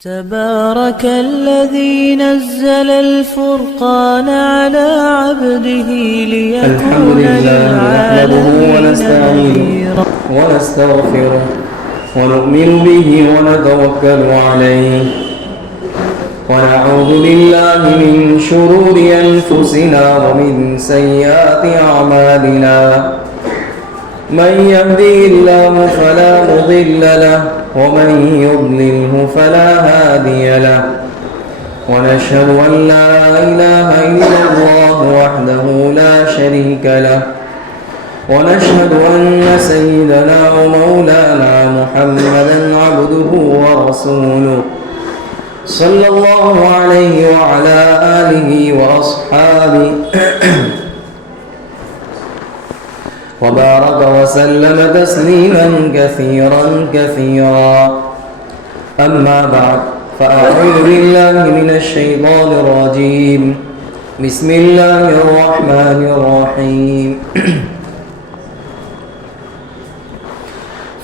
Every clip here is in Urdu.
تبارك الذي نزل الفرقان على عبده الحمد ليكون لله نحمده للعالمين ونستعينه نذيرا. ونستغفره ونؤمن به ونتوكل عليه ونعوذ بالله من شرور أنفسنا ومن سيئات أعمالنا من يهده الله فلا مضل له ومن يضلله فلا هادي له ونشهد أن لا إله إلا الله وحده لا شريك له ونشهد أن سيدنا ومولانا محمدا عبده ورسوله صلى الله عليه وعلى آله وأصحابه وبارك وسلم تسليما كثيرا أما بعد فأعوذ بالله من الشيطان الرجيم بسم الله الرحمن الرحيم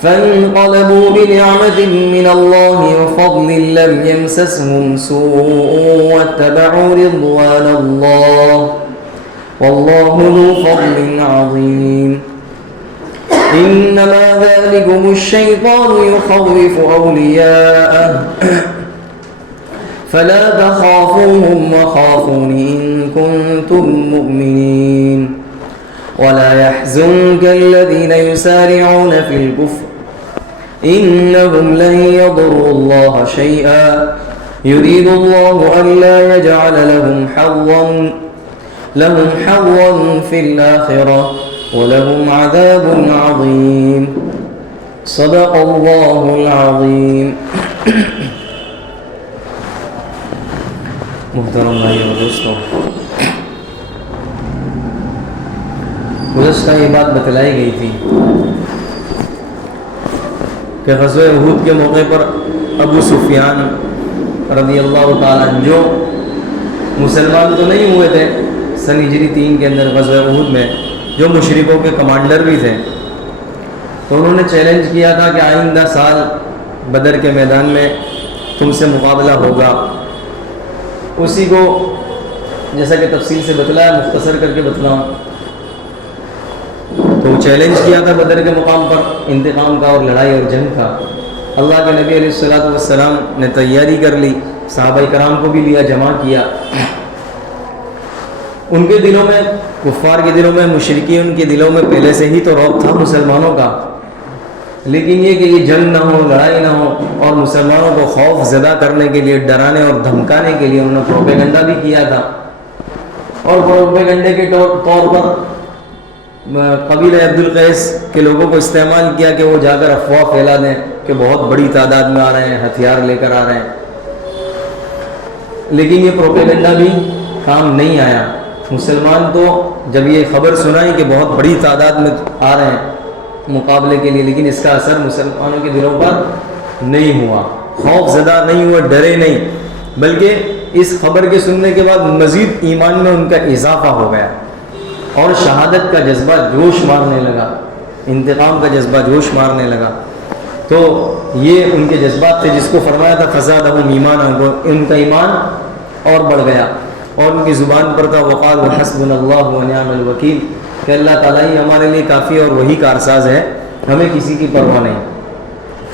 فانقلبوا بنعمة من الله وفضل لم يمسسهم سوء واتبعوا رضوان الله والله ذو فضل عظيم إنما ذلكم الشيطان يخوف أولياءه فلا تخافوهم وخافون إن كنتم مؤمنين ولا يحزنك الذين يسارعون في الكفر إنهم لن يضروا الله شيئا يريد الله ألا يجعل لهم حظا في الآخرة ولهم عذاب عظيم صدق الله العظيم. محترم بھائیو اور دوستوں، گزشتہ یہ بات بتلائی گئی تھی کہ غزوہ احد کے موقع پر ابو سفیان رضی اللہ تعالیٰ عنہ جو مسلمان تو نہیں ہوئے تھے سن ہجری 3 کے اندر غزوہ احد میں، جو مشرکوں کے کمانڈر بھی تھے، تو انہوں نے چیلنج کیا تھا کہ آئندہ سال بدر کے میدان میں تم سے مقابلہ ہوگا. اسی کو جیسا کہ تفصیل سے بتلایا، مختصر کر کے بتلاؤں تو چیلنج کیا تھا بدر کے مقام پر انتقام کا اور لڑائی اور جنگ کا. اللہ کے نبی علیہ الصلوۃ والسلام نے تیاری کر لی، صحابہ کرام کو بھی لیا، جمع کیا. ان کے دلوں میں، کفار کے دلوں میں، مشرکین کے دلوں میں پہلے سے ہی تو رعب تھا مسلمانوں کا، لیکن یہ کہ یہ جنگ نہ ہو، لڑائی نہ ہو، اور مسلمانوں کو خوف زدہ کرنے کے لیے، ڈرانے اور دھمکانے کے لیے انہوں نے پروپیگنڈا بھی کیا تھا. اور پروپیگنڈے کے طور پر قبیلہ عبد القیس کے لوگوں کو استعمال کیا کہ وہ جا کر افواہ پھیلا دیں کہ بہت بڑی تعداد میں آ رہے ہیں، ہتھیار لے کر آ رہے ہیں. لیکن یہ پروپیگنڈا بھی کام نہیں آیا. مسلمان تو جب یہ خبر سنائی کہ بہت بڑی تعداد میں آ رہے ہیں مقابلے کے لیے، لیکن اس کا اثر مسلمانوں کے دلوں پر نہیں ہوا، خوف زدہ نہیں ہوئے، ڈرے نہیں، بلکہ اس خبر کے سننے کے بعد مزید ایمان میں ان کا اضافہ ہو گیا اور شہادت کا جذبہ جوش مارنے لگا، انتقام کا جذبہ جوش مارنے لگا. تو یہ ان کے جذبات تھے جس کو فرمایا تھا فزادہم ایمانا، ان کا ایمان اور بڑھ گیا. اور ان کی زبان پر تھا وقالوا حسبنا اللہ ونعم الوکیل، کہ اللہ تعالیٰ ہی ہمارے لیے کافی اور وہی کارساز ہے، ہمیں کسی کی پرواہ نہیں.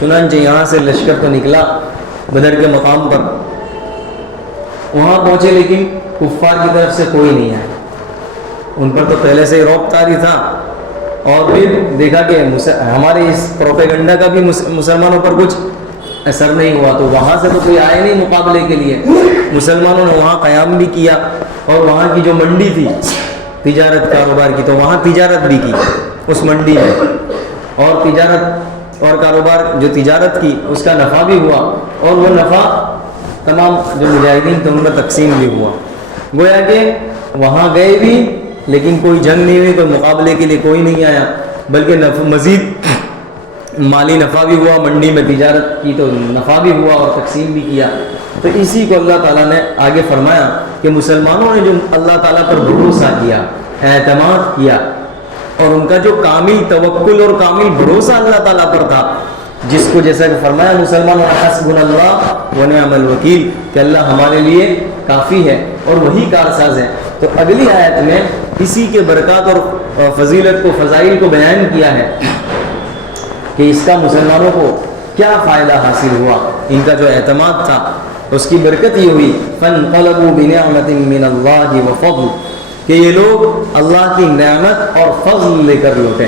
چنانچہ یہاں سے لشکر تو نکلا بدر کے مقام پر، وہاں پہنچے لیکن کفار کی طرف سے کوئی نہیں آیا. ان پر تو پہلے سے رعب طاری تھا، اور پھر دیکھا کہ ہمارے اس پروپیگنڈا کا بھی مسلمانوں پر کچھ اثر نہیں ہوا، تو وہاں سے تو کوئی آئے نہیں مقابلے کے لیے. مسلمانوں نے وہاں قیام بھی کیا، اور وہاں کی جو منڈی تھی تجارت کاروبار کی، تو وہاں تجارت بھی کی اس منڈی میں، اور تجارت اور کاروبار جو تجارت کی اس کا نفع بھی ہوا، اور وہ نفع تمام جو مجاہدین تھے ان میں تقسیم بھی ہوا. گویا کہ وہاں گئے بھی لیکن کوئی جنگ نہیں ہوئی، کوئی مقابلے کے لیے کوئی نہیں آیا، بلکہ مزید مالی نفع بھی ہوا، منڈی میں تجارت کی تو نفع بھی ہوا اور تقسیم بھی کیا. تو اسی کو اللہ تعالیٰ نے آگے فرمایا کہ مسلمانوں نے جو اللہ تعالیٰ پر بھروسہ کیا، اعتماد کیا، اور ان کا جو کامل توکل اور کامل بھروسہ اللہ تعالیٰ پر تھا، جس کو جیسا کہ فرمایا مسلمان حسبنا اللہ ونعم الوکیل کہ اللہ ہمارے لیے کافی ہے اور وہی کارساز ہے. تو اگلی آیت میں اسی کے برکات اور فضیلت کو فضائل کو بیان کیا ہے کہ اس کا مسلمانوں کو کیا فائدہ حاصل ہوا. ان کا جو اعتماد تھا اس کی برکت یہ ہوئی فانقلبوا بنعمت من اللہ وفضل کہ یہ لوگ اللہ کی نعمت اور فضل لے کر لوٹے.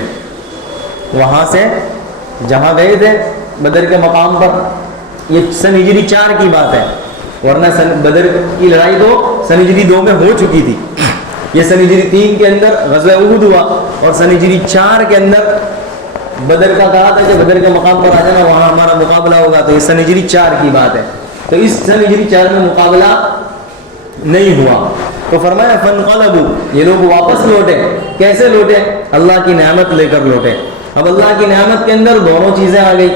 وہاں سے جہاں گئے تھے بدر کے مقام پر، یہ سن ہجری 4 کی بات ہے، ورنہ بدر کی لڑائی تو سن ہجری 2 میں ہو چکی تھی. یہ سن ہجری 3 کے اندر غزوہ احد ہوا اور سن ہجری 4 کے اندر بدر کا کہا تھا کہ بدر کے مقام پر آ جانا، وہاں ہمارا مقابلہ ہوگا. تو یہ سن ہجری 4 کی بات ہے. تو اس سن ہجری 4 میں مقابلہ نہیں ہوا. تو فرمایا فانقلبوا یہ لوگ واپس لوٹے. کیسے لوٹے؟ اللہ کی نعمت لے کر لوٹے. اب اللہ کی نعمت کے اندر دونوں چیزیں آ گئی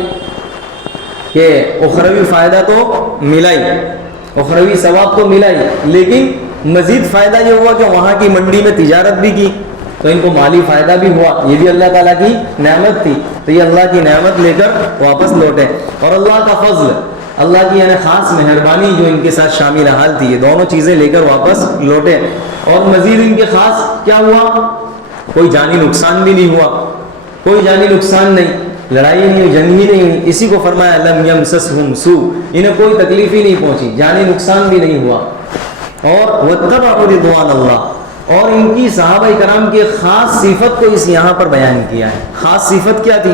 کہ اخروی فائدہ تو ملا ہی، اخروی ثواب تو ملا ہی، لیکن مزید فائدہ یہ ہوا کہ وہاں کی منڈی میں تجارت بھی کی تو ان کو مالی فائدہ بھی ہوا. یہ بھی اللہ تعالیٰ کی نعمت تھی. تو یہ اللہ کی نعمت لے کر واپس لوٹے. اور اللہ کا فضل، اللہ کی یعنی خاص مہربانی جو ان کے ساتھ شامل حال تھی، یہ دونوں چیزیں لے کر واپس لوٹے. اور مزید ان کے خاص کیا ہوا؟ کوئی جانی نقصان بھی نہیں ہوا، کوئی جانی نقصان نہیں، لڑائی نہیں ہوئی، جنگ ہی نہیں ہوئی. اسی کو فرمایا لم یمسسہم سوء انہیں کوئی تکلیف ہی نہیں پہنچی، جانی نقصان بھی نہیں ہوا. اور واتبعوا رضوان اللہ، اور ان کی صحابہ کرام کی خاص صفت کو اس یہاں پر بیان کیا ہے. خاص صفت کیا تھی؟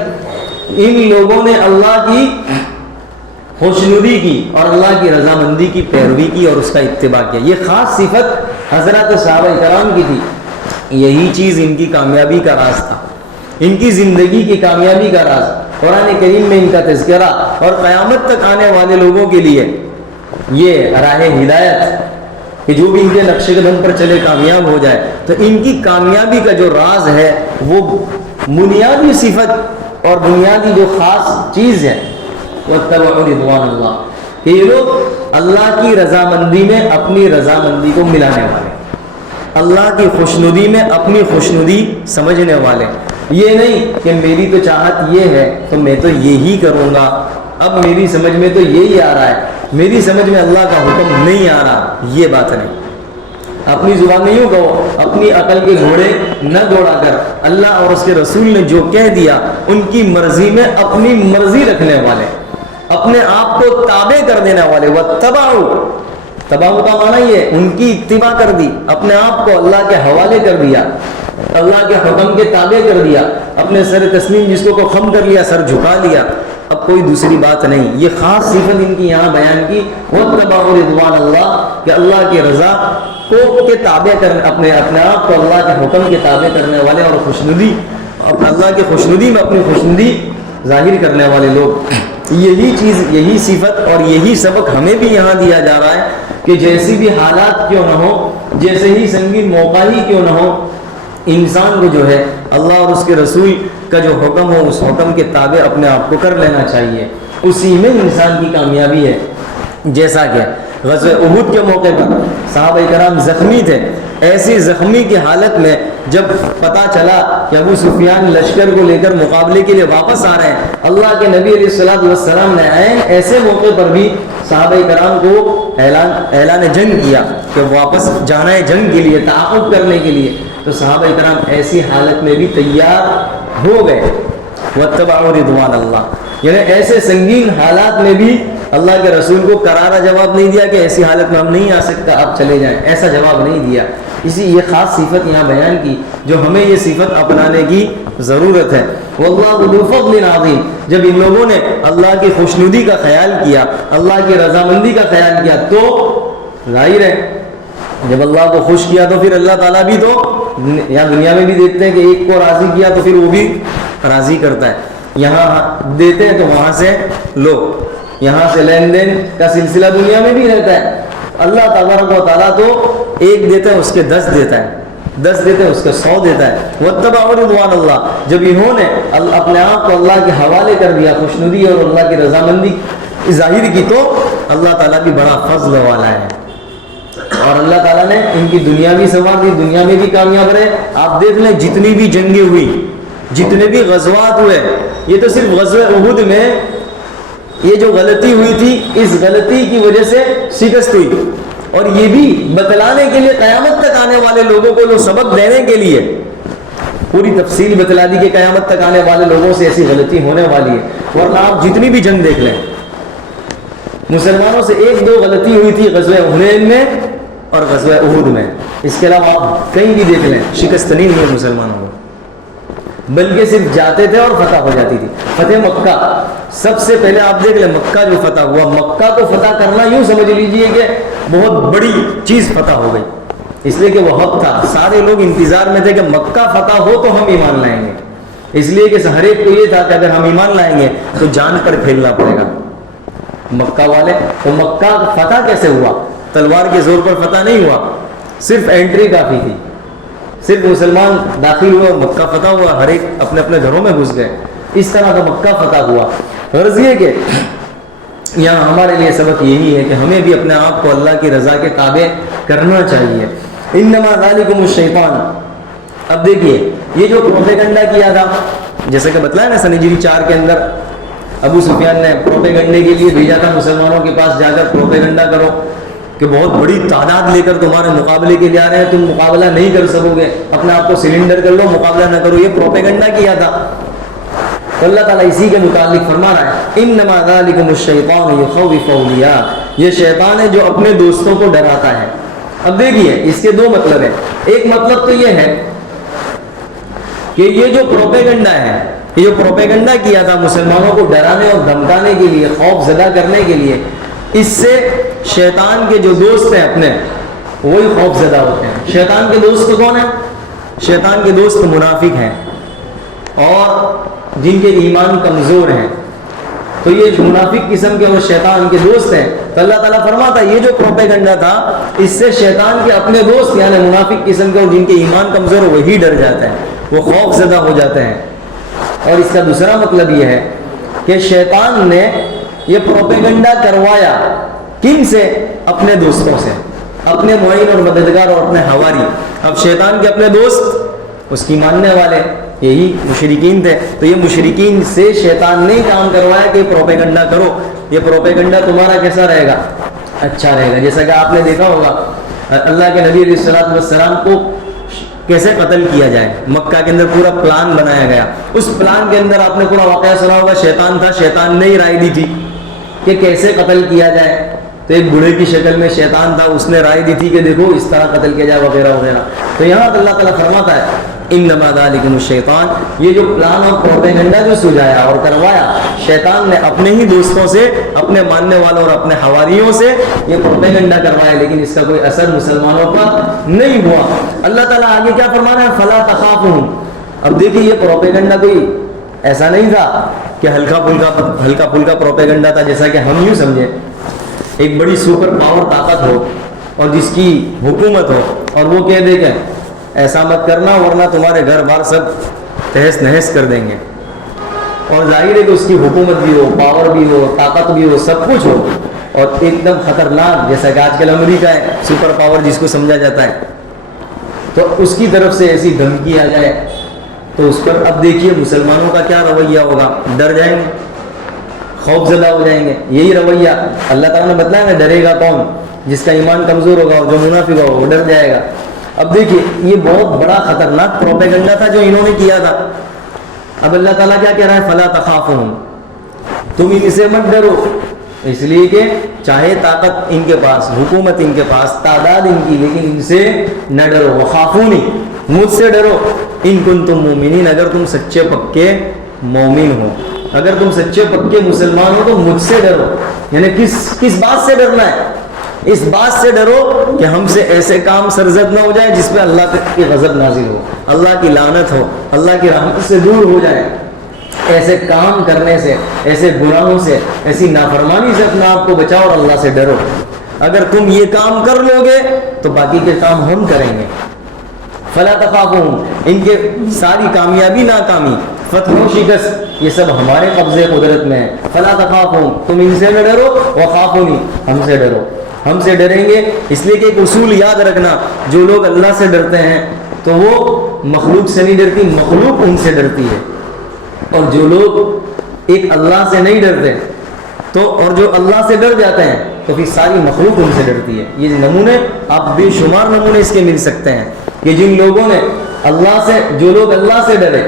ان لوگوں نے اللہ کی خوشنودی کی اور اللہ کی رضامندی کی پیروی کی اور اس کا اتباع کیا. یہ خاص صفت حضرات صحابہ کرام کی تھی. یہی چیز ان کی کامیابی کا راز تھا، ان کی زندگی کی کامیابی کا راز. قرآن کریم میں ان کا تذکرہ اور قیامت تک آنے والے لوگوں کے لیے یہ راہ ہدایت کہ جو بھی ان کے نقش قدم پر چلے کامیاب ہو جائے. تو ان کی کامیابی کا جو راز ہے وہ بنیادی صفت اور بنیادی جو خاص چیز ہے واتبعوا رضوان اللہ کہ یہ لوگ اللہ کی رضامندی میں اپنی رضامندی کو ملانے والے، اللہ کی خوشنودی میں اپنی خوشنودی سمجھنے والے. یہ نہیں کہ میری تو چاہت یہ ہے تو میں تو یہی کروں گا، اب میری سمجھ میں تو یہی آ رہا ہے، میری سمجھ میں اللہ کا حکم نہیں آ رہا. یہ بات نہیں. اپنی زبان میں یوں کہو، اپنی عقل کے گھوڑے نہ دوڑا کر اللہ اور اس کے رسول نے جو کہہ دیا ان کی مرضی میں اپنی مرضی رکھنے والے، اپنے آپ کو تابع کر دینے والے. تباہ کا معنی یہ ان کی اتباع کر دی، اپنے آپ کو اللہ کے حوالے کر دیا، اللہ کے حکم کے تابع کر دیا، اپنے سر تسلیم جس کو خم کر لیا، سر جھکا لیا، اب کوئی دوسری بات نہیں. یہ خاص صفت ان کی یہاں بیان کی واتبعوا رضوان اللہ کہ اللہ کی رضا کو کے تابع کرنے، اپنے آپ کو اللہ کے حکم کے تابع کرنے والے اور خوشنودی، اللہ کی خوشنودی میں اپنی خوشنودی ظاہر کرنے والے لوگ. یہی چیز، یہی صفت اور یہی سبق ہمیں بھی یہاں دیا جا رہا ہے کہ جیسی بھی حالات کیوں نہ ہو، جیسے ہی سنگین موقع ہی کیوں نہ ہو، انسان کو جو ہے اللہ اور اس کے رسول کا جو حکم ہو اس حکم کے تابع اپنے آپ کو کر لینا چاہیے. اسی میں انسان کی کامیابی ہے. جیسا کہ غزوہ احد کے موقع پر صحابہ کرام زخمی تھے، ایسی زخمی کی حالت میں جب پتہ چلا کہ ابو سفیان لشکر کو لے کر مقابلے کے لیے واپس آ رہے ہیں، اللہ کے نبی علیہ الصلوۃ والسلام نے ایسے موقع پر بھی صحابہ کرام کو اعلان جنگ کیا کہ واپس جانا ہے جنگ کے لیے، تعاقب کرنے کے لیے. تو صحابہ کرام ایسی حالت میں بھی تیار ہو گئے. واتبعوا رضوان اللہ یعنی ایسے سنگین حالات میں بھی اللہ کے رسول کو کرارا جواب نہیں دیا کہ ایسی حالت میں ہم نہیں آ سکتا، آپ چلے جائیں، ایسا جواب نہیں دیا. اسی یہ خاص صفت یہاں بیان کی جو ہمیں یہ صفت اپنانے کی ضرورت ہے. واللہ ذو فضل عظیم جب ان لوگوں نے اللہ کی خوشنودی کا خیال کیا، اللہ کی رضامندی کا خیال کیا تو ظاہر ہے جب اللہ کو خوش کیا تو پھر اللہ تعالیٰ بھی تو یہاں دنیا میں بھی دیکھتے ہیں کہ ایک کو راضی کیا تو پھر وہ بھی راضی کرتا ہے. یہاں دیتے ہیں تو وہاں سے لو، یہاں سے لین دین کا سلسلہ دنیا میں بھی رہتا ہے. اللہ تبارک و تعالیٰ تو ایک دیتا ہے اس کے 10 دیتا ہے، 10 دیتے ہیں اس کے 100 دیتا ہے. واتبعوا رضوان اللہ جب انہوں نے اپنے آپ کو اللہ کے حوالے کر دیا، خوشنودی اور اللہ کی رضامندی ظاہر کی تو اللہ تعالیٰ بھی بڑا فضل والا ہے اور اللہ تعالیٰ نے ان کی دنیا بھی سنوار دی، دنیا میں بھی کامیاب رہے. آپ دیکھ لیں جتنی بھی جنگیں ہوئی جتنے بھی غزوات ہوئے، یہ تو صرف غزوہ احد میں یہ جو غلطی ہوئی تھی، اس غلطی کی وجہ سے شکست ہوئی، اور یہ بھی بتلانے کے لیے قیامت تک آنے والے لوگوں کو لوگ سبق دینے کے لیے پوری تفصیل بتلا دی کہ قیامت تک آنے والے لوگوں سے ایسی غلطی ہونے والی ہے۔ ورنہ آپ جتنی بھی جنگ دیکھ لیں، مسلمانوں سے ایک دو غلطی ہوئی تھی غزوہ حنین میں اور غزوہ احد میں، اس کے علاوہ آپ کہیں بھی دیکھ لیں شکست نہیں ہوئی مسلمانوں کو، بلکہ صرف جاتے تھے اور فتح ہو جاتی تھی۔ فتح مکہ سب سے پہلے آپ دیکھ لیں، مکہ جو فتح ہوا، مکہ کو فتح کرنا یوں سمجھ لیجئے کہ بہت بڑی چیز فتح ہو گئی، اس لیے کہ وہ وقت تھا، سارے لوگ انتظار میں تھے کہ مکہ فتح ہو تو ہم ایمان لائیں گے، اس لیے کہ ہر ایک کو یہ تھا کہ اگر ہم ایمان لائیں گے تو جان پر کھیلنا پڑے گا۔ مکہ والے تو مکہ فتح کیسے ہوا؟ تلوار کے زور پر فتح نہیں ہوا، صرف انٹری کافی تھی، صرف مسلمان داخل ہوئے اور مکہ فتح ہوا، ہر ایک اپنے اپنے گھروں میں گھس گئے، اس طرح کا مکہ فتح ہوا۔ غرض یہ کہ یہاں ہمارے لیے سبق یہی ہے کہ ہمیں بھی اپنے آپ کو اللہ کی رضا کے تابع کرنا چاہیے۔ انما ذالکم الشیطان، اب دیکھیے یہ جو پروپیگنڈا کیا تھا، جیسا کہ بتلایا نا سن ہجری 4 کے اندر ابو سفیان نے پروپیگنڈے کے لیے بھیجا تھا مسلمانوں کے پاس، جا کر پروپیگنڈا کرو کہ بہت بڑی تعداد لے کر تمہارے مقابلے کے لیے آ رہے ہیں، تم مقابلہ نہیں کر سکو گے، اپنے آپ کو سرنڈر کر لو، مقابلہ نہ کرو، یہ پروپیگنڈا کیا تھا۔ تو اللہ تعالیٰ اسی کے متعلق فرما رہا ہے انما ذالکم الشیطان یخوف اولیاء، یہ شیطان ہے جو اپنے دوستوں کو ڈراتا ہے۔ اب دیکھیے اس کے دو مطلب ہیں، ایک مطلب تو یہ ہے کہ یہ جو پروپیگنڈا ہے، یہ جو پروپیگنڈا کیا تھا مسلمانوں کو ڈرانے اور دھمکانے کے لیے، خوف زدہ کرنے کے لیے، اس سے شیطان کے جو دوست ہیں اپنے وہی خوف زدہ ہوتے ہیں۔ شیطان کے دوست کون ہیں؟ شیطان کے دوست منافق ہیں اور جن کے ایمان کمزور ہیں، تو یہ منافق قسم کے وہ شیطان کے دوست ہیں۔ تو اللہ تعالیٰ فرماتا ہے یہ جو پروپیگنڈا تھا، اس سے شیطان کے اپنے دوست یعنی منافق قسم کے اور جن کے ایمان کمزور ہے وہی ڈر جاتے ہیں، وہ خوف زدہ ہو جاتے ہیں۔ اور اس کا دوسرا مطلب یہ ہے کہ شیطان نے یہ پروپیگنڈا کروایا کن سے؟ اپنے دوستوں سے، اپنے معین اور مددگار اور اپنے حواری۔ اب شیطان کے اپنے دوست اس کی ماننے والے یہی مشرکین تھے، تو یہ مشرکین سے شیطان نے کام کروایا کہ پروپیگنڈا کرو، یہ پروپیگنڈا تمہارا کیسا رہے گا؟ اچھا رہے گا۔ جیسا کہ آپ نے دیکھا ہوگا اللہ کے نبی علیہ السلام کو کیسے قتل کیا جائے، مکہ کے اندر پورا پلان بنایا گیا، اس پلان کے اندر آپ نے پورا واقعہ سنا ہوگا، شیطان تھا، شیطان نے ہی رائے دی تھی کہ کیسے قتل کیا جائے، تو ایک بوڑھے کی شکل میں شیطان تھا، اس نے رائے دی تھی کہ دیکھو اس طرح قتل کیا جائے وغیرہ وغیرہ۔ تو یہاں اللہ تعالیٰ فرماتا ہے انما ذالکم الشیطان، یہ جو پلان اور پروپیگنڈا جو سجایا اور کروایا، شیطان نے اپنے ہی دوستوں سے، اپنے ماننے والوں اور اپنے حواریوں سے یہ پروپیگنڈا کروایا، لیکن اس کا کوئی اثر مسلمانوں پر نہیں ہوا۔ اللہ تعالیٰ آگے کیا فرمانا ہے؟ فلا تخافوہم۔ اب دیکھیے یہ پروپیگنڈا کوئی ایسا نہیں تھا کہ ہلکا پھلکا پروپیگنڈا تھا جیسا کہ ہم یوں سمجھیں، ایک بڑی سپر پاور طاقت ہو اور جس کی حکومت ہو اور وہ کہہ دے کہ ایسا مت کرنا ورنہ تمہارے گھر بار سب تہس نہس کر دیں گے، اور ظاہر ہے کہ اس کی حکومت بھی ہو، پاور بھی ہو، طاقت بھی ہو، سب کچھ ہو، اور ایک دم خطرناک جیسا کہ آج کل امریکہ ہے سپر پاور جس کو سمجھا جاتا ہے، تو اس کی طرف سے ایسی دھمکی آ جائے تو اس پر اب دیکھیے مسلمانوں کا کیا رویہ ہوگا؟ ڈر جائیں گے، خوف زدہ ہو جائیں گے۔ یہی رویہ اللہ تعالیٰ نے بتلایا نا، ڈرے گا کون؟ جس کا ایمان کمزور ہوگا اور جو منافق ہوگا وہ ڈر جائے گا۔ اب دیکھیے یہ بہت بڑا خطرناک پروپیگنڈا تھا جو انہوں نے کیا تھا۔ اب اللہ تعالیٰ کیا کہہ رہا ہے؟ فلا تخافوہم، تم ان سے مت ڈرو، اس لیے کہ چاہے طاقت ان کے پاس، حکومت ان کے پاس، تعداد ان کی، لیکن ان سے نہ ڈرو۔ وخافونی، مجھ سے ڈرو، ان کنتم مومنین، اگر تم سچے پکے مومن ہو، اگر تم سچے پکے مسلمان ہو تو مجھ سے ڈرو۔ یعنی کس بات سے ڈرنا ہے؟ اس بات سے ڈرو کہ ہم سے ایسے کام سرزد نہ ہو جائے جس پہ اللہ کی غضب نازل ہو، اللہ کی لعنت ہو، اللہ کی رحمت سے دور ہو جائے۔ ایسے کام کرنے سے، ایسے گناہوں سے، ایسی نافرمانی سے اپنا آپ کو بچاؤ اور اللہ سے ڈرو۔ اگر تم یہ کام کر لو گے تو باقی کے کام ہم کریں گے۔ فلا تخافوہم، ان کے ساری کامیابی ناکامی، فتح و شکست، یہ سب ہمارے قبضے قدرت میں ہے۔ فلا تخافوہم، تم ان سے نہ ڈرو، وخافونی، ہم سے ڈرو۔ ہم سے ڈریں گے اس لیے کہ ایک اصول یاد رکھنا، جو لوگ اللہ سے ڈرتے ہیں تو تو وہ مخلوق سے نہیں ڈرتی، مخلوق ان سے ڈرتی ہے. اور جو لوگ ایک اللہ سے نہیں ڈرتے تو اور جو اللہ سے ڈر جاتے ہیں تو پھر ساری مخلوق ان سے ڈرتی ہے. یہ نمونے آپ بے شمار نمونے اس کے مل سکتے ہیں کہ جن لوگوں نے اللہ سے، جو لوگ اللہ سے ڈرے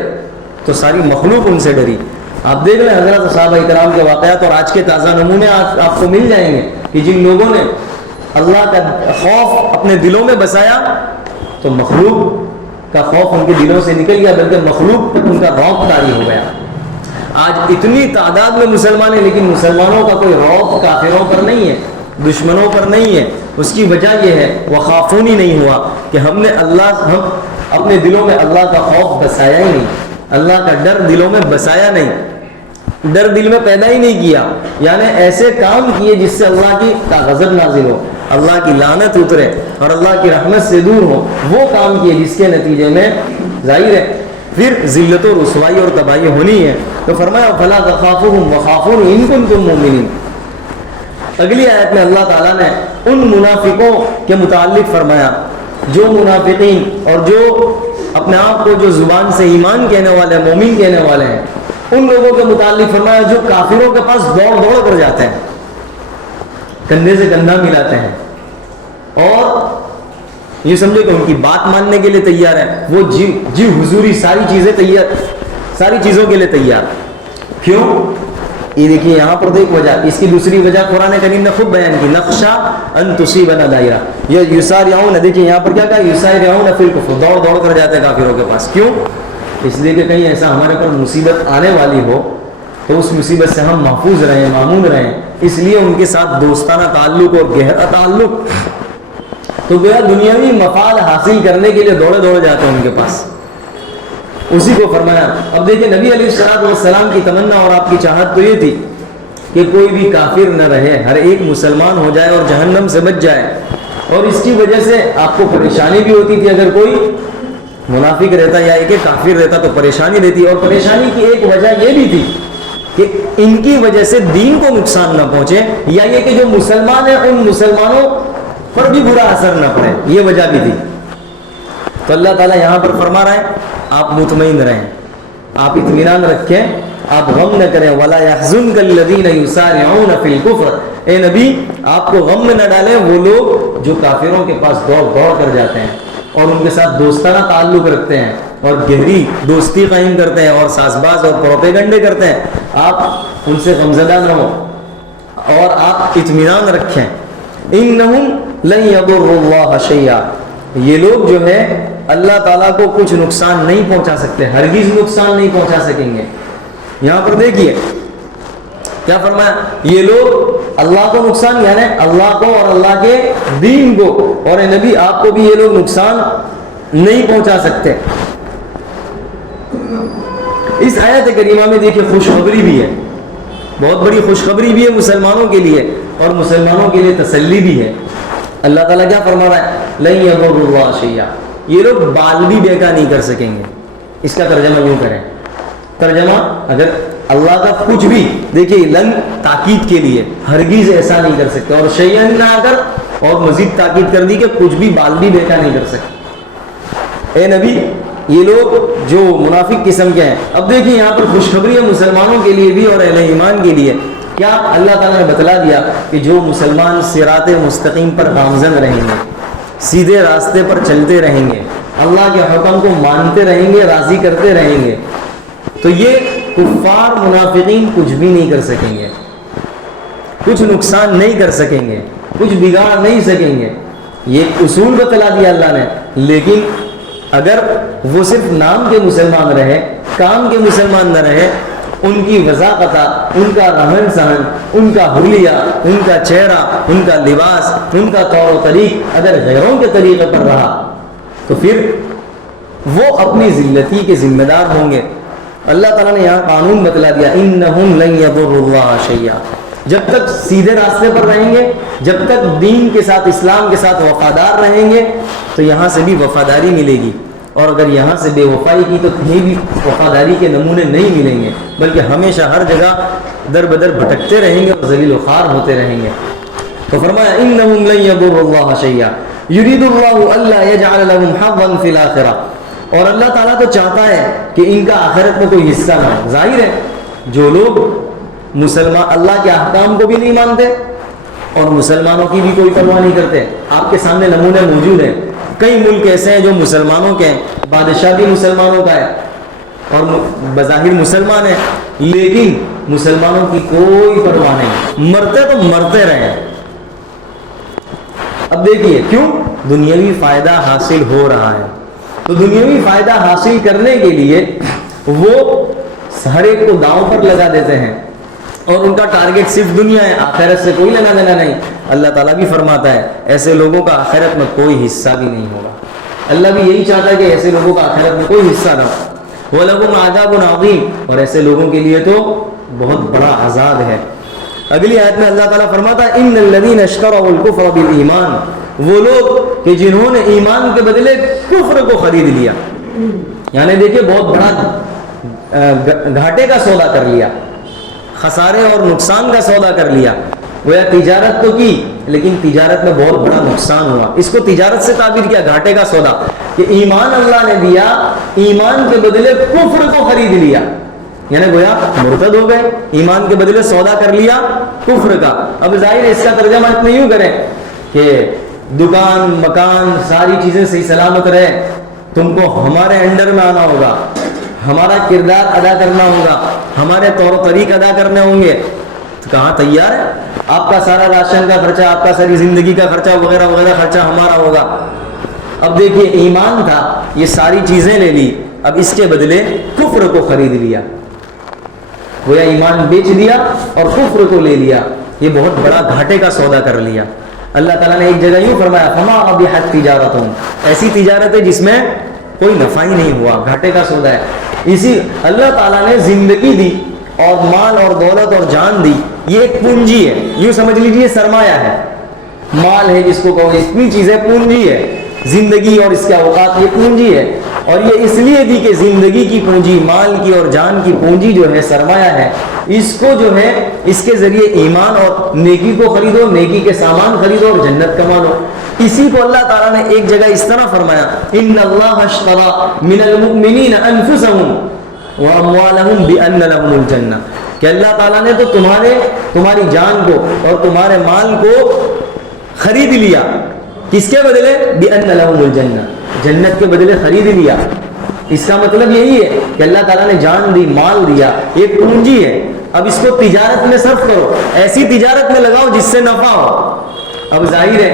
تو ساری مخلوق ان سے ڈری. آپ دیکھ لیں حضرت صحابہ کرام کے واقعات اور آج کے تازہ نمونے آپ کو مل جائیں گے کہ جن لوگوں نے اللہ کا خوف اپنے دلوں میں بسایا تو مخلوق کا خوف ان کے دلوں سے نکل گیا، بلکہ مخلوق پر ان کا رعب طاری ہو گیا. آج اتنی تعداد میں مسلمان ہیں لیکن مسلمانوں کا کوئی رعب کافروں پر نہیں ہے، دشمنوں پر نہیں ہے. اس کی وجہ یہ ہے وخافونی نہیں ہوا کہ ہم اپنے دلوں میں اللہ کا خوف بسایا ہی نہیں، اللہ کا ڈر دلوں میں بسایا نہیں، ڈر دل میں پیدا ہی نہیں کیا. یعنی ایسے کام کیے جس سے اللہ کی غضب نازل ہو، اللہ کی لعنت اترے اور اللہ کی رحمت سے دور ہو. وہ کام کیے جس کے نتیجے میں ظاہر ہے پھر ذلت و رسوائی اور تباہی ہونی ہے. تو فرمایا فلا تخافوہم وخافونی ان کنتم مؤمنین. اگلی آیت میں اللہ تعالیٰ نے ان منافقوں کے متعلق فرمایا جو منافقین اور جو اپنے آپ کو جو زبان سے ایمان کہنے والے مومن کہنے والے ہیں، ان لوگوں کے متعلق فرمایا جو کافروں کے پاس دوڑ دوڑ کر جاتے ہیں، کندھے سے کندھا ملاتے ہیں اور یہ سمجھو کہ ان کی بات ماننے کے لیے تیار ہے. وہ جی حضوری ساری چیزوں کے لیے تیار. کیوں؟ یہ دیکھیے یہاں پر ایک وجہ، اس کی دوسری وجہ قرآن کریم نے خود بیان کی، نخشا ان تصیبنا دائرہ. یہ یسارعون، دیکھیے یہاں پر کیا کہا، یسارعون فی الکفر، دوڑ دوڑ کر جاتے ہیں کافروں کے پاس. کیوں؟ اس لیے کہ کہیں ایسا ہمارے پر مصیبت آنے والی ہو تو اس مصیبت سے ہم محفوظ رہیں، معمون رہیں. اس لیے ان کے ساتھ دوستانہ تعلق اور گہرا تعلق، تو گویا دنیاوی مفاد حاصل کرنے کے لیے دوڑے دوڑے جاتے ہیں ان کے پاس. اسی کو فرمایا. اب دیکھیں نبی علیہ السلام کی تمنا اور آپ کی چاہت تو یہ تھی کہ کوئی بھی کافر نہ رہے، ہر ایک مسلمان ہو جائے اور جہنم سے بچ جائے. اور اس کی وجہ سے آپ کو پریشانی بھی ہوتی تھی، اگر کوئی منافق رہتا یا ایک کافر رہتا تو پریشانی رہتی. اور پریشانی کی ایک وجہ یہ بھی تھی کہ ان کی وجہ سے دین کو نقصان نہ پہنچے، یا یہ کہ جو مسلمان ہیں ان مسلمانوں پر بھی برا اثر نہ پڑے، یہ وجہ بھی تھی. تو اللہ تعالیٰ یہاں پر فرما رہا ہے آپ مطمئن رہیں، آپ اطمینان رکھیں، آپ غم نہ کریں. وَلَا يَحْزُنْكَ الَّذِينَ يُسَارِعُونَ فِي الْكُفْرِ. اے نبی آپ کو غم میں نہ ڈالیں وہ لوگ جو کافروں کے پاس دوڑ دوڑ کر جاتے ہیں اور ان کے ساتھ دوستانہ تعلق رکھتے ہیں اور گہری دوستی قائم کرتے ہیں اور ساز باز اور پروپیگنڈے کرتے ہیں. آپ ان سے غمزدہ نہ ہو اور آپ اطمینان رکھیں. إِنَّهُمْ لَن يَضُرُّوا اللَّهَ شَيْئًا. یہ لوگ جو ہے اللہ تعالیٰ کو کچھ نقصان نہیں پہنچا سکتے، ہرگز نقصان نہیں پہنچا سکیں گے. یہاں پر دیکھیے کیا فرمایا، یہ لوگ اللہ کو نقصان، یعنی اللہ کو اور اللہ کے دین کو اور اے نبی آپ کو بھی یہ لوگ نقصان نہیں پہنچا سکتے. اس آیت کریمہ میں دیکھیے خوشخبری بھی ہے، بہت بڑی خوشخبری بھی ہے مسلمانوں کے لیے اور مسلمانوں کے لیے تسلی بھی ہے. اللہ تعالیٰ کیا فرما رہا ہے، لن يضروا الله شيئا. یہ لوگ بال بھی بیکا نہیں کر سکیں گے. اس کا ترجمہ یوں کریں، ترجمہ اگر اللہ کا کچھ بھی، دیکھیے لن تاکید کے لیے، ہرگز ایسا نہیں کر سکتے، اور شیئن نہ آ کر اور مزید تاکید کر دی کہ کچھ بھی بال بھی بیکا نہیں کر سکتے. اے نبی یہ لوگ جو منافق قسم کے ہیں. اب دیکھیے یہاں پر خوشخبری ہے مسلمانوں کے لیے بھی اور اہل ایمان کے لیے. کیا اللہ تعالیٰ نے بتلا دیا کہ جو مسلمان صراط مستقیم پر گامزن رہیں گے، سیدھے راستے پر چلتے رہیں گے، اللہ کے حکم کو مانتے رہیں گے، راضی کرتے رہیں گے، تو یہ کفار منافقین کچھ بھی نہیں کر سکیں گے، کچھ نقصان نہیں کر سکیں گے، کچھ بگاڑ نہیں سکیں گے. یہ اصول بتلا دیا اللہ نے. لیکن اگر وہ صرف نام کے مسلمان رہے، کام کے مسلمان نہ رہے، ان کی وضاحت، ان کا رہن سہن، ان کا حلیہ، ان کا چہرہ، ان کا لباس، ان کا طور و طریق اگر غیروں کے طریقے پر رہا تو پھر وہ اپنی ذلتی کے ذمہ دار ہوں گے. اللہ تعالیٰ نے یہاں قانون بتلا دیا، انہم لن یضروا اللہ شیئا. جب تک سیدھے راستے پر رہیں گے، جب تک دین کے ساتھ، اسلام کے ساتھ وفادار رہیں گے تو یہاں سے بھی وفاداری ملے گی. اور اگر یہاں سے بے وفائی کی تو کہیں بھی وفاداری کے نمونے نہیں ملیں گے، بلکہ ہمیشہ ہر جگہ در بدر بھٹکتے رہیں گے اور ذلیل و خوار ہوتے رہیں گے. تو فرمایا انہم لن یضروا اللہ شیئا یرید اللہ الا یجعل لهم حظا فی الاخرہ. اور اللہ تعالیٰ تو چاہتا ہے کہ ان کا آخرت میں کوئی حصہ نہ ہو. ظاہر ہے جو لوگ مسلمان اللہ کے احکام کو بھی نہیں مانتے اور مسلمانوں کی بھی کوئی پرواہ نہیں کرتے. آپ کے سامنے نمونے موجود ہیں. کئی ملک ایسے ہیں جو مسلمانوں کے ہیں, بادشاہ بھی مسلمانوں کا ہے اور بظاہر مسلمان ہے, لیکن مسلمانوں کی کوئی پرواہ نہیں, مرتے تو مرتے رہے. اب دیکھیے کیوں, دنیاوی فائدہ حاصل ہو رہا ہے. تو دنیاوی فائدہ حاصل کرنے کے لیے وہ ہر ایک کو داؤں پر لگا دیتے ہیں اور ان کا ٹارگٹ صرف دنیا ہے, آخرت سے کوئی لینا دینا نہیں. اللہ تعالیٰ بھی فرماتا ہے ایسے لوگوں کا آخرت میں کوئی حصہ بھی نہیں ہوگا. اللہ بھی یہی چاہتا ہے کہ ایسے لوگوں کا آخرت میں کوئی حصہ نہ ہو. وَلَهُمْ عَذَابٌ عَظِيمٌ, اور ایسے لوگوں کے لیے تو بہت بڑا عذاب ہے. اگلی آیت میں اللہ تعالیٰ فرماتا ہے إِنَّ الَّذِينَ اشْتَرَوُا الْكُفْرَ بِالْإِيمَانِ, وہ لوگ کہ جنہوں نے ایمان کے بدلے کفر کو خرید لیا, یعنی دیکھیں بہت بڑا گھاٹے کا سودا کر لیا, خسارے اور نقصان کا سودا کر لیا. گویا تجارت تو کی لیکن تجارت میں بہت بڑا نقصان ہوا. اس کو تجارت سے تعبیر کیا, گھاٹے کا سودا, کہ ایمان اللہ نے دیا, ایمان کے بدلے کفر کو خرید لیا, یعنی گویا مرتد ہو گئے, ایمان کے بدلے سودا کر لیا کفر کا. اب ظاہر اس کا ترجمہ اتنا یوں کریں کہ دکان مکان ساری چیزیں صحیح سلامت رہے, تم کو ہمارے انڈر میں آنا ہوگا, ہمارا کردار ادا کرنا ہوگا, ہمارے طور و طریق ادا کرنے ہوں گے. تو کہاں تیار ہے, آپ کا سارا راشن کا خرچہ, آپ کا ساری زندگی کا خرچہ وغیرہ وغیرہ خرچہ ہمارا ہوگا. اب دیکھیے ایمان تھا, یہ ساری چیزیں لے لی, اب اس کے بدلے کفر کو خرید لیا, گویا ایمان بیچ دیا اور کفر کو لے لیا. یہ بہت بڑا گھاٹے کا سودا کر لیا. اللہ تعالیٰ نے ایک جگہ یوں فرمایا فما ربحت تجارتہم, ایسی تجارت ہے جس میں کوئی نفع ہی نہیں ہوا, گھاٹے کا سودا ہے. اسی اللہ تعالیٰ نے زندگی دی اور مال اور دولت اور جان دی, یہ ایک پونجی ہے, یوں سمجھ لیجیے سرمایہ ہے. مال ہے جس کو کہو, اتنی چیزیں پونجی ہے, زندگی اور اس کے اوقات یہ پونجی ہے. اور یہ اس لیے دی کہ زندگی کی پونجی, مال کی اور جان کی پونجی جو ہے سرمایہ ہے, اس کو جو ہے اس کے ذریعے ایمان اور نیکی کو خریدو, نیکی کے سامان خریدو اور جنت کما لو. اسی کو اللہ تعالیٰ نے ایک جگہ اس طرح فرمایا ان اللہ اشتری من المؤمنین انفسهم واموالهم بان لهم الجنہ, کہ اللہ تعالیٰ نے تو تمہاری جان کو اور تمہارے مال کو خرید لیا, کس کے بدلے, بان لهم الجنہ, جنت کے بدلے خرید لیا. اس کا مطلب یہی ہے کہ اللہ تعالیٰ نے جان دی, مال دیا, ایک پونجی ہے. اب اس کو تجارت میں صرف کرو, ایسی تجارت میں لگاؤ جس سے نفع ہو. اب ظاہر ہے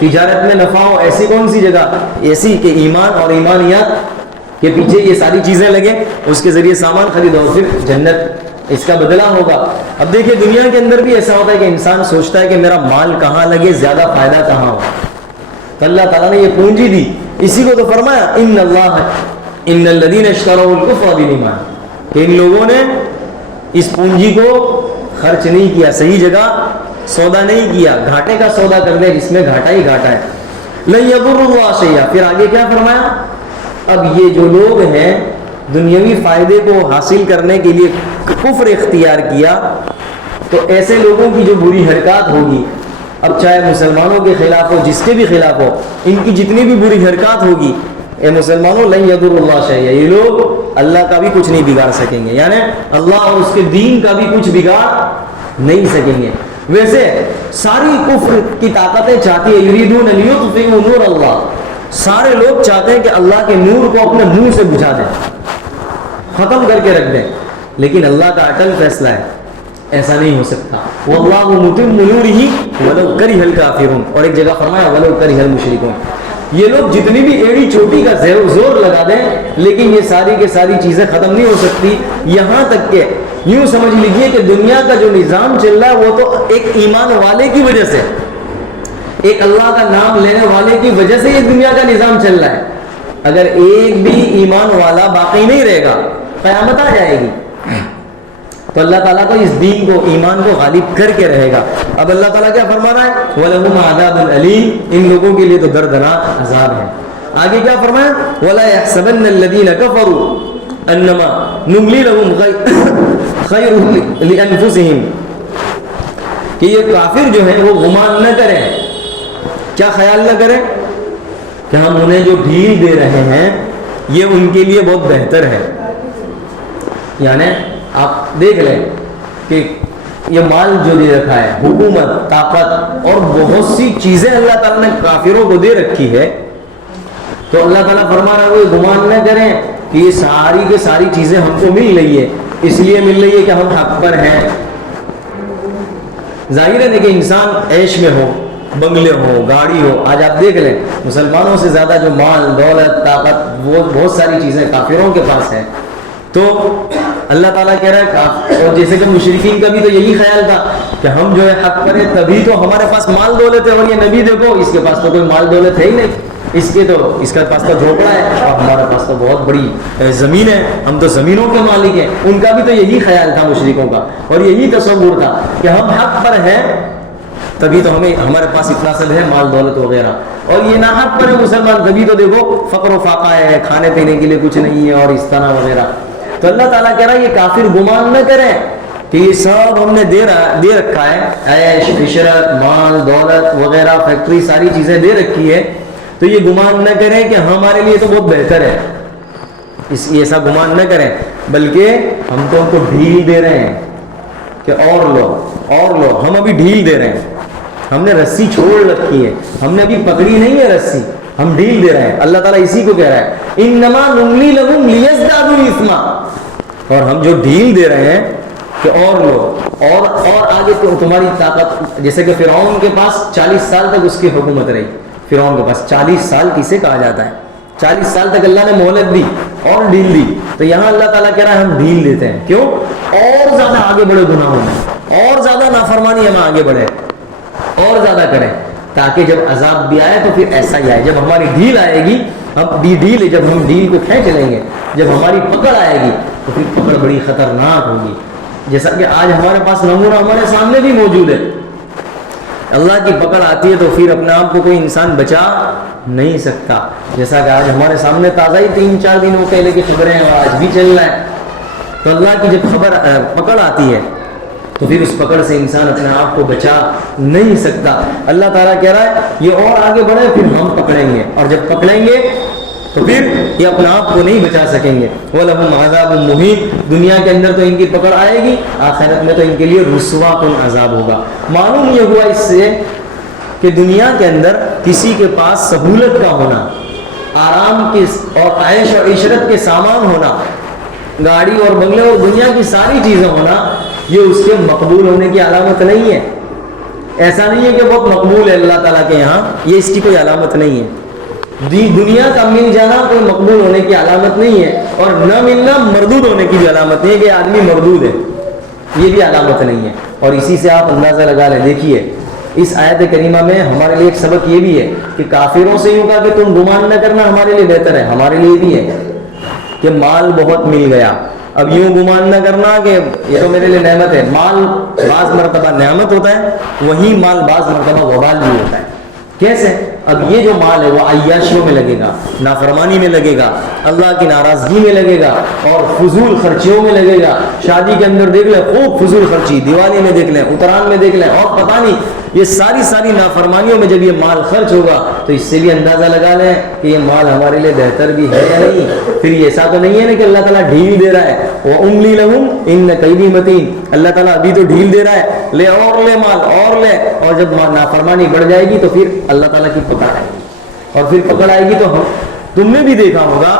تجارت میں نفع ہو, ایسی کون سی جگہ, ایسی کہ ایمان اور ایمانیات کے پیچھے یہ ساری چیزیں لگیں, اس کے ذریعے سامان خریدو, پھر جنت اس کا بدلہ ہوگا. اب دیکھیے دنیا کے اندر بھی ایسا ہوتا ہے کہ انسان سوچتا ہے کہ میرا مال کہاں لگے, زیادہ فائدہ کہاں ہو. تو اللہ تعالیٰ نے یہ پونجی دی, اسی کو تو فرمایا ان الذین اشتروا الکفر بالایمان, کہ ان لوگوں نے اس پونجی کو خرچ نہیں کیا, صحیح جگہ سودا نہیں کیا, گھاٹے کا سودا کر دیا جس میں گھاٹا ہی گھاٹا ہے. لن یضروا اللہ شیئا, پھر آگے کیا فرمایا, اب یہ جو لوگ ہیں دنیاوی فائدے کو حاصل کرنے کے لیے کفر اختیار کیا, تو ایسے لوگوں کی جو بری حرکات ہوگی, اب چاہے مسلمانوں کے خلاف ہو, جس کے بھی خلاف ہو, ان کی جتنی بھی بری حرکات ہوگی, اے مسلمانوں لن یضروا اللہ شیئا, یہ لوگ اللہ کا بھی کچھ نہیں بگاڑ سکیں گے, یعنی اللہ اور اس کے دین کا بھی کچھ بگاڑ نہیں سکیں گے. ویسے ساری کفر کی طاقتیں چاہتی ہے, یریدون لیطفئوا نور اللہ, سارے لوگ چاہتے ہیں کہ اللہ کے نور کو اپنے منہ سے بجھا دیں, ختم کر کے رکھ دیں, لیکن اللہ کا اٹل فیصلہ ہے ایسا نہیں ہو سکتا. واللہ متم نورہ ولو کرہ الکافرون, اور ایک جگہ فرمایا ولو کرہ المشرکون. یہ لوگ جتنی بھی ایڑی چوٹی کا زور لگا دیں, لیکن یہ ساری کے ساری چیزیں ختم نہیں ہو سکتی. یہاں تک کہ یوں سمجھ لیجیے کہ دنیا کا جو نظام چل رہا ہے وہ تو ایک ایمان والے کی وجہ سے, ایک اللہ کا نام لینے والے کی وجہ سے یہ دنیا کا نظام چل رہا ہے. اگر ایک بھی ایمان والا باقی نہیں رہے گا, قیامت آ جائے گی. تو اللہ تعالیٰ کو اس دین کو, ایمان کو غالب کر کے رہے گا. اب اللہ تعالیٰ کیا فرما رہا ہے, وَلَهُمْ عَذَابٌ أَلِيمٌ, ان لوگوں کے لیے تو دردناک عذاب ہے. آگے کیا فرمایا, وَلَا يَحْسَبَنَّ الَّذِينَ كَفَرُوا أَنَّمَا نُمْلِي لَهُمْ خَيْرٌ لِأَنفُسِهِمْ, کہ یہ کافر جو ہیں وہ گمان نہ کریں, کیا خیال نہ کریں کہ ہم انہیں جو ڈھیل دے رہے ہیں یہ ان کے لیے بہت بہتر ہے. یعنی آپ دیکھ لیں کہ یہ مال جو دے رکھا ہے, حکومت, طاقت اور بہت سی چیزیں اللہ تعالیٰ نے کافروں کو دے رکھی ہے, تو اللہ تعالیٰ فرما رہا ہے وہ گمان نہ کریں کہ یہ ساری کی ساری چیزیں ہم کو مل رہی ہے, اس لیے مل رہی ہے کہ ہم حق پر ہیں. ظاہر ہے کہ انسان عیش میں ہو, بنگلے ہو, گاڑی ہو. آج آپ دیکھ لیں مسلمانوں سے زیادہ جو مال, دولت, طاقت, وہ بہت ساری چیزیں کافروں کے پاس ہے. تو اللہ تعالیٰ کہہ رہا ہے, اور جیسے کہ مشرکین کا بھی تو یہی خیال تھا کہ ہم جو ہے حق پر ہیں تبھی تو ہمارے پاس مال دولت ہے, اور یہ نبی دیکھو اس کے پاس تو کوئی مال دولت ہے ہی نہیں, اس کا پاس تو جھوپڑا ہے, اور ہمارے پاس تو بہت بڑی زمین ہے, ہم تو زمینوں کے مالک ہیں. ان کا بھی تو یہی خیال تھا مشرکوں کا, اور یہی تصور تھا کہ ہم حق پر ہیں تبھی تو ہمارے پاس اتنا سب ہے, مال دولت وغیرہ, اور یہ نہ حق پر ہے مسلمان تبھی تو دیکھو فقر و فاقہ ہے, کھانے پینے کے لیے کچھ نہیں ہے, اور اس طرح وغیرہ. تو اللہ تعالیٰ کہہ رہا ہے یہ کافر گمان نہ کریں کہ یہ سب ہم نے دے رکھا ہے, عیش عشرت, مال دولت وغیرہ, فیکٹری, ساری چیزیں دے رکھی ہے, تو یہ گمان نہ کریں کہ ہمارے لیے تو بہت بہتر ہے. ایسا گمان نہ کریں, بلکہ ہم تو ان کو ڈھیل دے رہے ہیں کہ اور لو. ہم ابھی ڈھیل دے رہے ہیں, ہم نے رسی چھوڑ رکھی ہے, ہم نے ابھی پکڑی نہیں ہے رسی, ہم ڈھیل دے رہے ہیں. اللہ تعالیٰ اسی کو کہہ رہا ہے انما نملی لہم لیزدادوا اثما, اور ہم جو ڈھیل دے رہے ہیں کہ اور لو, اور آگے تمہاری طاقت. جیسے کہ فرعون کے پاس 40 سال تک اس کی حکومت رہی. فرعون کے پاس 40 سال کسے کہا جاتا ہے, 40 سال تک اللہ نے مہلت دی اور ڈھیل دی. تو یہاں اللہ تعالیٰ کہہ رہا ہے ہم ڈھیل دیتے ہیں, کیوں؟ اور زیادہ آگے بڑھے گناہوں میں, اور زیادہ نافرمانی ہم آگے بڑھے, اور زیادہ کریں, تاکہ جب عذاب بھی آئے تو پھر ایسا ہی آئے. جب ہماری ڈھیل آئے گی, جب ہم ڈھیل کو کھینچ لیں گے, جب ہماری پکڑ آئے گی تو پھر پکڑ بڑی خطرناک ہوگی. جیسا کہ آج ہمارے پاس نمونہ ہمارے سامنے بھی موجود ہے. اللہ کی پکڑ آتی ہے تو پھر اپنے آپ کو کوئی انسان بچا نہیں سکتا. جیسا کہ آج ہمارے سامنے تازہ ہی 3-4 دنوں پہلے کی خبریں ہیں, آج بھی چل رہا ہے. تو اللہ کی جب پکڑ آتی ہے تو پھر اس پکڑ سے انسان اپنے آپ کو بچا نہیں سکتا. اللہ تعالیٰ کہہ رہا ہے یہ اور آگے بڑھے, پھر ہم پکڑیں گے, اور جب پکڑیں گے تو پھر یہ اپنے آپ کو نہیں بچا سکیں گے. وَلَهُمْ عَذَابٌ مُّهِينٌ, دنیا کے اندر تو ان کی پکڑ آئے گی, آخرت میں تو ان کے لیے رسوا کن عذاب ہوگا. معلوم یہ ہوا اس سے کہ دنیا کے اندر کسی کے پاس سہولت کا ہونا, آرام کے اور عیش اور عشرت کے سامان ہونا, گاڑی اور بنگلے اور دنیا کی ساری چیزیں ہونا, یہ اس کے مقبول ہونے کی علامت نہیں ہے. ایسا نہیں ہے کہ بہت مقبول ہے اللہ تعالیٰ کے یہاں, یہ اس کی کوئی علامت نہیں ہے. دنیا کا مل جانا کوئی مقبول ہونے کی علامت نہیں ہے, اور نہ ملنا مردود ہونے کی بھی علامت نہیں ہے کہ آدمی مردود ہے, یہ بھی علامت نہیں ہے. اور اسی سے آپ اندازہ لگا لیں. دیکھیے اس آیت کریمہ میں ہمارے لیے ایک سبق یہ بھی ہے کہ کافروں سے یوں کہا کہ تم گمان نہ کرنا ہمارے لیے بہتر ہے, ہمارے لیے بھی ہے کہ مال بہت مل گیا. اب یوں گمان نہ کرنا کہ یہ تو میرے لیے نعمت ہے. مال بعض مرتبہ نعمت ہوتا ہے, وہی مال بعض مرتبہ وبال بھی ہوتا ہے. کیسے؟ اب یہ جو مال ہے وہ عیاشیوں میں لگے گا, نافرمانی میں لگے گا, اللہ کی ناراضگی میں لگے گا, اور فضول خرچیوں میں لگے گا. شادی کے اندر دیکھ لیں خوب فضول خرچی, دیوالی میں دیکھ لیں, اتران میں دیکھ لیں, اور پتہ نہیں یہ ساری نافرمانیوں میں جب یہ مال خرچ ہوگا تو اس سے بھی اندازہ لگا لیں کہ یہ مال ہمارے لیے بہتر بھی ہے یا نہیں. پھر یہ ایسا تو نہیں ہے نا کہ اللہ تعالیٰ ڈھیل دے رہا ہے, وَأُمْلِي لَهُمْ إِنَّ كَيْدِي مَتِينٌ, اللہ تعالیٰ ابھی تو ڈھیل دے رہا ہے, لے اور لے مال اور لے, اور جب نافرمانی بڑھ جائے گی تو پھر اللہ تعالیٰ کی پکڑ آئے گی. اور پھر پکڑ آئے گی تو تم نے بھی دیکھا ہوگا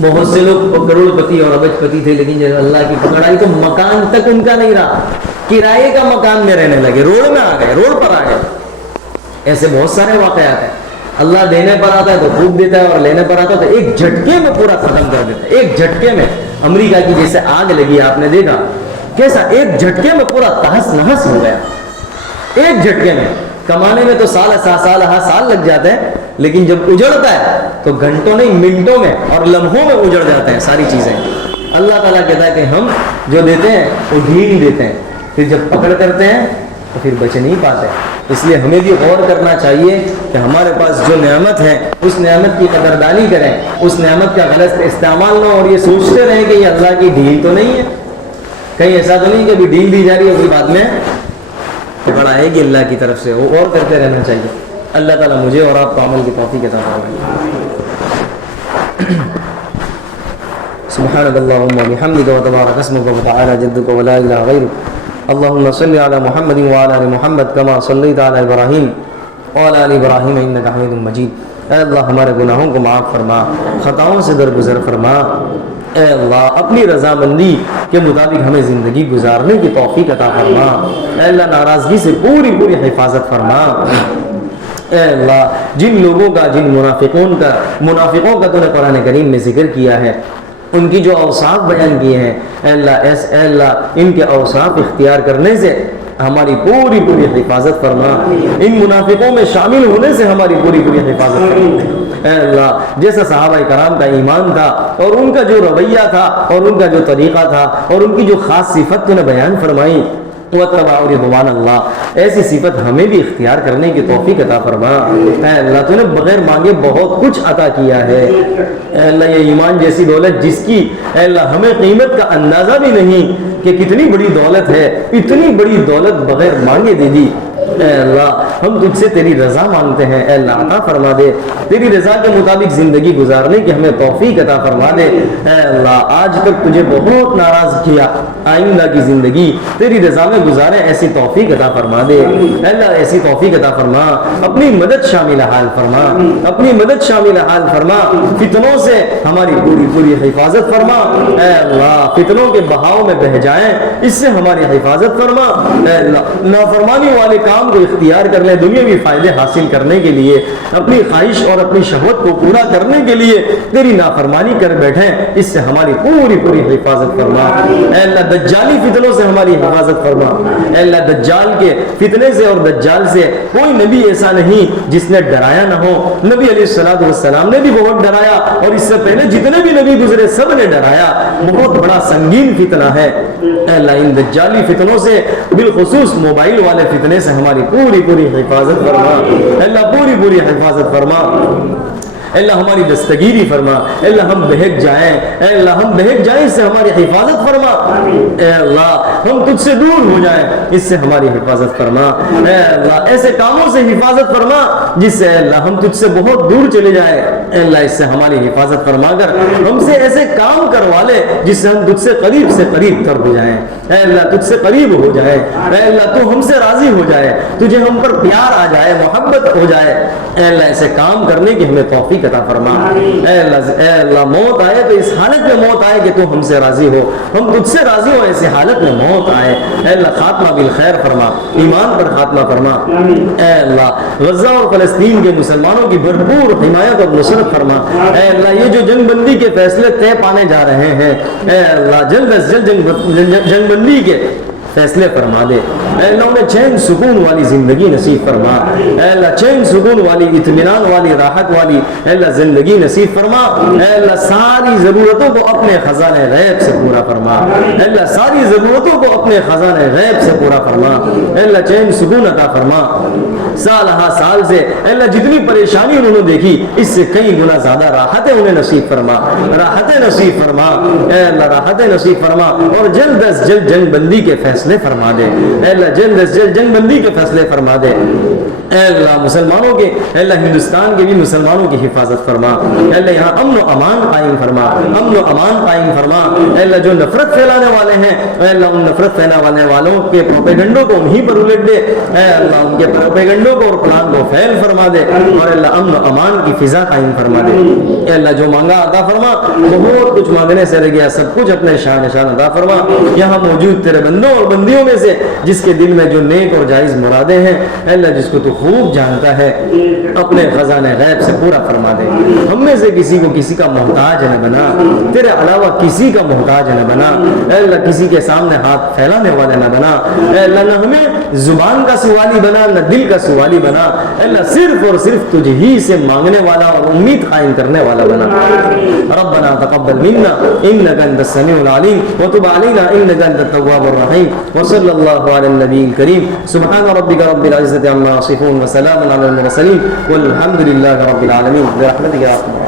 بہت سے لوگ کروڑ پتی اور ابج پتی تھے, لیکن جب اللہ کی پکڑ آئی تو مکان تک ان کا نہیں رہا, کرائے کا مکان میں رہنے لگے, روڈ میں آ گئے, روڈ پر آ گئے. ایسے بہت سارے واقعات ہیں. اللہ دینے پر آتا ہے تو خوب دیتا ہے, اور لینے پر آتا ہے تو ایک جھٹکے میں پورا ختم کر دیتا ہے. ایک جھٹکے میں امریکہ کی جیسے آگ لگی, آپ نے دیکھا کیسا ایک جھٹکے میں پورا تہس نہس ہو گیا. ایک جھٹکے میں کمانے میں تو سال لگ جاتے ہیں, لیکن جب اجڑتا ہے تو گھنٹوں نہیں منٹوں میں اور لمحوں میں اجڑ جاتے ہیں ساری چیزیں. اللہ تعالیٰ کہتا ہے کہ ہم جو دیتے ہیں وہ ڈھیل دیتے ہیں, پھر جب پکڑ کرتے ہیں تو پھر بچ نہیں پاتے. اس لیے ہمیں بھی غور کرنا چاہیے کہ ہمارے پاس جو نعمت ہے اس نعمت کی قدردانی کریں, اس نعمت کا غلط استعمال نہ, اور یہ سوچتے رہیں کہ یہ اللہ کی ڈھیل تو نہیں ہے. کہیں ایسا تو نہیں کہ ابھی ڈھیل دی جا رہی ہے, پھر بعد میں پکڑ آئے گی اللہ کی طرف سے. وہ اور کرتے رہنا چاہیے. اللہ تعالیٰ مجھے اور آپ کو عمل کی توفیق عطا فرمائے. سبحانك اللهم وبحمدك وتبارك اسمك وتعالى جدك ولا اله غيرك اللهم صل على محمد وعلى ال محمد كما صليت على ابراہیم وعلى ال ابراہیم انك حمید مجید۔ اے اللہ ہمارے گناہوں کو معاف فرما، خطاؤں سے درگزر فرما۔ اے اللہ اپنی رضامندی کے مطابق ہمیں زندگی گزارنے کی توفیق عطا فرما۔ اے اللہ ناراضگی سے پوری پوری حفاظت فرما۔ اے اللہ جن لوگوں کا، جن منافقوں کا تو نے قرآن کریم میں ذکر کیا ہے، ان کی جو اوصاف بیان کیے ہیں، اے اللہ ان کے اوصاف اختیار کرنے سے ہماری پوری پوری حفاظت فرما، ان منافقوں میں شامل ہونے سے ہماری پوری پوری حفاظت فرما۔ اے اللہ جیسا صحابہ کرام کا ایمان تھا اور ان کا جو رویہ تھا اور ان کا جو طریقہ تھا اور ان کی جو خاص صفت تو نے بیان فرمائی، وَاتَّبَعُوا رِضْوَانَ اللَّهِ، ایسی صفت ہمیں بھی اختیار کرنے کی توفیق عطا فرما۔ اے اللہ تو نے بغیر مانگے بہت کچھ عطا کیا ہے۔ اے اللہ یہ ایمان جیسی دولت جس کی اے اللہ ہمیں قیمت کا اندازہ بھی نہیں کہ کتنی بڑی دولت ہے، اتنی بڑی دولت بغیر مانگے دے دی۔ اے اللہ ہم تجھ سے تیری رضا مانگتے ہیں، اے اللہ عطا فرما دے، تیری رضا کے مطابق زندگی گزارنے کی ہمیں توفیق عطا فرما دے۔ اے اللہ آج تک تجھے بہت ناراض کیا، آئندہ کی زندگی تیری رضا میں گزارے، ایسی توفیق عطا فرما دے۔ اے اللہ ایسی توفیق عطا فرما، اپنی مدد شامل حال فرما، اپنی مدد شامل حال فرما، فتنوں سے ہماری پوری پوری حفاظت فرما۔ اے اللہ فتنوں کے بہاؤ میں بہہ جائیں، اس سے ہماری حفاظت فرما۔ اے اللہ نافرمانی والے کام کو اختیار کر لیں دنیاوی فائدے حاصل کرنے کے لیے، اپنی خواہش اور اپنی شہوت کو پورا کرنے کے لیے تیری نافرمانی کر بیٹھیں، اس سے ہماری پوری پوری حفاظت فرما۔ اے اللہ دجالی فتنوں سے ہماری حفاظت فرما۔ اے اللہ دجال کے فتنے سے اور دجال سے کوئی نبی ایسا نہیں جس نے ڈرایا نہ ہو، نبی علیہ الصلوۃ والسلام نے بھی بہت ڈرایا اور اس سے پہلے جتنے بھی نبی گزرے سب نے ڈرایا، بہت بڑا سنگین فتنہ ہے۔ اے اللہ ان دجالی فتنوں سے بالخصوص موبائل والے فتنے سے ہماری پوری پوری حفاظت فرما۔ اے اللہ پوری پوری حفاظت فرما۔ اے اللہ ہماری دستگیری فرما، اے اللہ ہم بہک جائیں، اے اللہ ہم بہک جائیں اس سے ہماری حفاظت فرما۔ اے اللہ ہم تجھ سے دور ہو جائیں اس سے ہماری حفاظت فرما۔ اے اللہ ایسے کاموں سے حفاظت فرما جس سے اے اللہ ہم تجھ سے بہت دور چلے جائیں، اے اللہ اس سے ہماری حفاظت فرما کر ہم سے ایسے کام کروا لے جس سے ہم تجھ سے قریب تر ہو جائیں، اے اللہ تجھ سے قریب ہو جائے، اے اللہ تو ہم سے راضی ہو جائے، تجھے ہم پر پیار آ جائے، محبت ہو جائے۔ اے اللہ ایسے کام کرنے کی ہمیں توفیق عطا فرما۔ اے اللہ موت آئے تو اس حالت میں موت آئے کہ تو ہم سے راضی ہو، ہم تجھ سے راضی ہو، ایسی حالت میں موت آئے۔ اے اللہ خاتمہ بالخیر فرما، ایمان پر خاتمہ فرما۔ اے اللہ غزہ اور فلسطین کے مسلمانوں کی بھرپور حمایت اور نصرت فرما۔ اے اللہ یہ جو جنگ بندی کے فیصلے طے پانے جا رہے ہیں، اے اللہ جلد از جلد جنگ بندی کے فیصلے فرما دے۔ اے اللہ انہیں چین سکون والی زندگی نصیب فرما، اے اللہ چین سکون والی، اطمینان والی، راحت والی اے اللہ زندگی نصیب فرما۔ اے اللہ ساری ضرورتوں کو اپنے خزانہ غیب سے پورا فرما، اے اللہ ساری ضرورتوں کو اپنے خزانہ غیب سے پورا فرما۔ اے اللہ چین سکون عطا فرما، سال ہا سال سے اے اللہ جتنی پریشانی انہوں نے دیکھی اس سے کئی گنا زیادہ راحتیں انہیں نصیب فرما، راحتیں نصیب فرما، اے اللہ راحتیں نصیب فرما، اور جلد از جلد جنگ بندی کے فیصلے فرما دے۔ اے اللہ جلد از جلد جنگ بندی کے فیصلے فرما دے۔ اے اللہ مسلمانوں کے، اے اللہ ہندوستان کے بھی مسلمانوں کی حفاظت فرما۔ اے اللہ یہاں امن و امان قائم فرما، امن و امان قائم فرما۔ اے اللہ جو نفرت پھیلانے والے ہیں اے اللہ ان نفرت پھیلانے والوں کے پروپیگنڈوں کو انہیں پر الٹ دے، اے اللہ ان کے پروپیگنڈوں کو اور پلان کو فیل فرما دے، اور اللہ امن و امان کی فضا قائم فرما دے۔ اے اللہ جو مانگا عطا فرما، بہت کچھ مانگنے سے رہ گیا سب کچھ اپنے شان عطا فرما۔ یہاں موجود تیرے بندوں اور بندیوں میں سے جس کے دل میں جو نیک اور جائز مرادیں ہیں اے اللہ جس کو تو خوب جانتا ہے، اپنے خزانہ غیب سے پورا فرما دے۔ ہم میں سے کسی کو کسی کا محتاج نہ بنا، تیرے علاوہ کسی کا محتاج نہ بنا، اے اللہ کسی کے سامنے ہاتھ پھیلانے والا نہ بنا، اے اللہ نہ ہمیں زبان کا سوالی بنا نہ دل کا سوالی بنا، اے اللہ صرف اور صرف تجھ ہی سے مانگنے والا اور امید قائم کرنے والا بنا۔ ربنا تقبل منا انك انت السميع العليم وتب علينا انك انت التواب الرحيم وصلى الله على النبي الكريم سبحان ربك رب العزة عما يصفون وسلام على المرسلين والحمد لله رب العالمين برحمتك يا رب